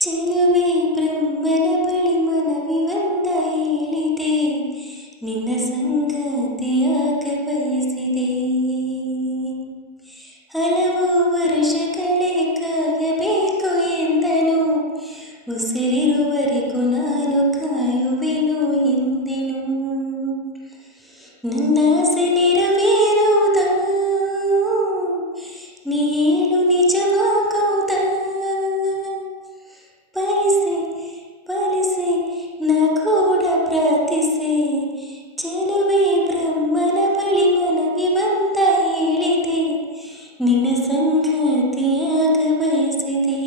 ಚೆಲುವೆ ಬ್ರಹ್ಮನ ಬಳಿ ಮನವಿ ಒಂದ ಹೇಳಿದೆ, ನಿನ್ನ ಸಂಗತಿಯಾಗ ಬಯಸಿದೆ. ಹಲವು ವರ್ಷಗಳೇ ಕಾಯಬೇಕು ಎಂದನು, ಉಸಿರಿರುವರೆಗೂ ನಾನು ಕಾಯುವೆನು ಎಂದೆನು. ನನ್ನ ಆಸೆ ನೆರವೇರುವುದ, ನೀ ಹೇಳು ನಿಜವಾಗುವುದ? ಪಾಲಿಸೆ ನಾ ಕೂಡ ಪ್ರಾರ್ಥಿಸೆ, ಚೆಲುವೆ ಬ್ರಹ್ಮನ ಬಳಿ ಮನವಿ ಬಂದ ಹೇಳಿದೆ, ನಿನ್ನ ಸಂಗತಿಯಾಗ ಬಯಸಿದೆ.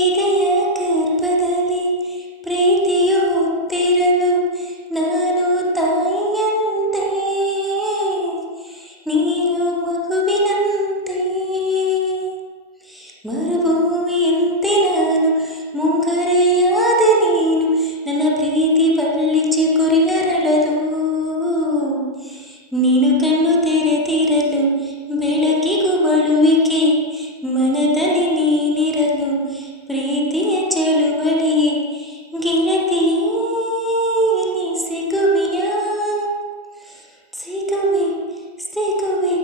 ಇದೆಯ ಗರ್ಭದಲ್ಲಿ ಪ್ರೀತಿಯು ಹುಟ್ಟಿರಲು ನಾನು ತಾಯಿಯಂತೆ, ನೀನು ಮಗುವಿನಂತೆ. ಮರುಭೂಮಿಯಂತೆ ನಾನು ಮುಂಗರೆಯಾದ, ನೀನು ನನ್ನ ಪ್ರೀತಿ ಬಳ್ಳಿ ಚಿಗುರಿ ಅರಳಲು. ನೀನು ಕಣ್ಣು ತೆರೆದಿರಲು ಬೆಳಕಿಗೂ ಬಳುವಿಕೆ, ಮನದಲ್ಲಿ ನೀನಿರಲು ಪ್ರೀತಿಯ ಚಳುವಳಿಯೇ. ಗೆಳತಿಯೇ ನೀ ಸಿಗುವೆಯಾ? ಸಿಗುವೆ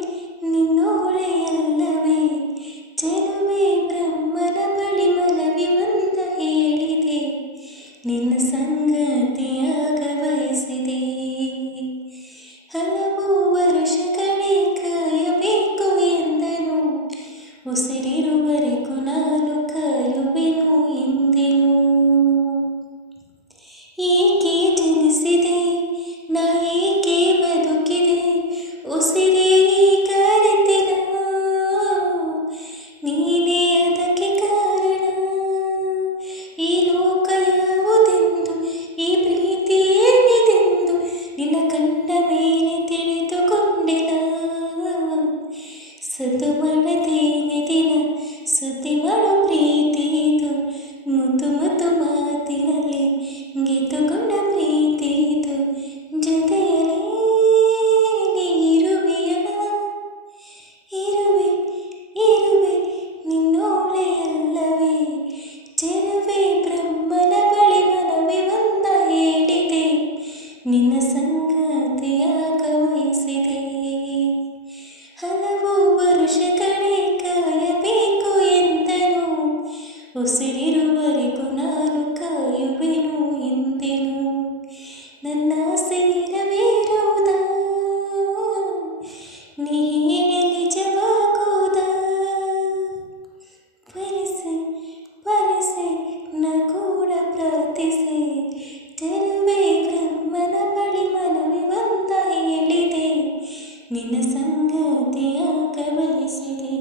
ನಿನ್ನೋಳೆಯಲ್ಲವೇ? ಚೆಲುವೆ ಬ್ರಹ್ಮನ ಬಳಿ ಮನವಿ ಒಂದ ಹೇಳಿದೆ, ನಿನ್ನ ಸಂಗತಿಯಾಗ ಬಯಸಿದೆ. ಹಲವು ವರ್ಷಗಳೇ ಕಾಯಬೇಕು ಎಂದನು, ಉಸಿರಿರುವರೆಗೂ ನಾನು ಕಾಯುವೆನು ಎಂದೆನು. ಏಕೆ ಜನಿಸಿದೆ ನಾ, ಏಕೆ ಬದುಕಿದೆ, ಉಸಿರೇ ಕರೆತಿನ ನೀನೇ ಅದಕ್ಕೆ ಕಾರಣ. ಈ ಲೋಕ ಯಾವುದೆಂದು, ಈ ಪ್ರೀತಿ ಏನಿದೆಂದು ನಿನ್ನ ಕಂಡ ಮೇಲೆ ತಿಳಿದುಕೊಂಡೆನ. ಸದ್ದು ಮಾಡದೇನೆ ದಿನ, ಸುದ್ದಿ ಮಾಡೋ ಪ್ರೀತಿ ಇದು, ಮುದ್ದು ಮುದ್ದು ಮಾತಿನಲ್ಲಿ ಗೆದ್ದುಕೊಂಡ ಪ್ರೀತಿ ಇದು. ಜೊತೆಯಲ್ಲೇ ನೀ ಇರುವೆಯ, ಇರುವೆ ನಿನ್ನೋಳೆಯಲ್ಲವೇ? ಚೆಲುವೆ ಬ್ರಹ್ಮನ ಬಳಿ ಮನವಿ ಒಂದ ಹೇಳಿದೆ, ನಿನ್ನ ಸಂಗತಿಯಾಗ ಬಯಸಿದೆ. ಹಲವು ವರ್ಷಗಳೇ ಕಾಯಬೇಕು ಎಂದನು, ಉಸಿರಿರುವರೆಗೂ ನಾನು ಕಾಯುವೆನು ಎಂದೆನು. ನನ್ನ ಆಸೆ ನೆರವೇರುವುದ, ನೀ ಹೇಳಿ ನಿಜವಾಗುವುದ? ಪಾಲಿಸೆ ನಾ ಕೂಡ ಪ್ರಾರ್ಥಿಸೆ, ಚೆಲುವೆ ಬ್ರಹ್ಮನ ಬಳಿ ಮನವಿ ಒಂದ ಹೇಳಿದೆ, ನಿನ್ನ ಸಂಗತಿಯಾಗ ಬಯಸಿದೆ.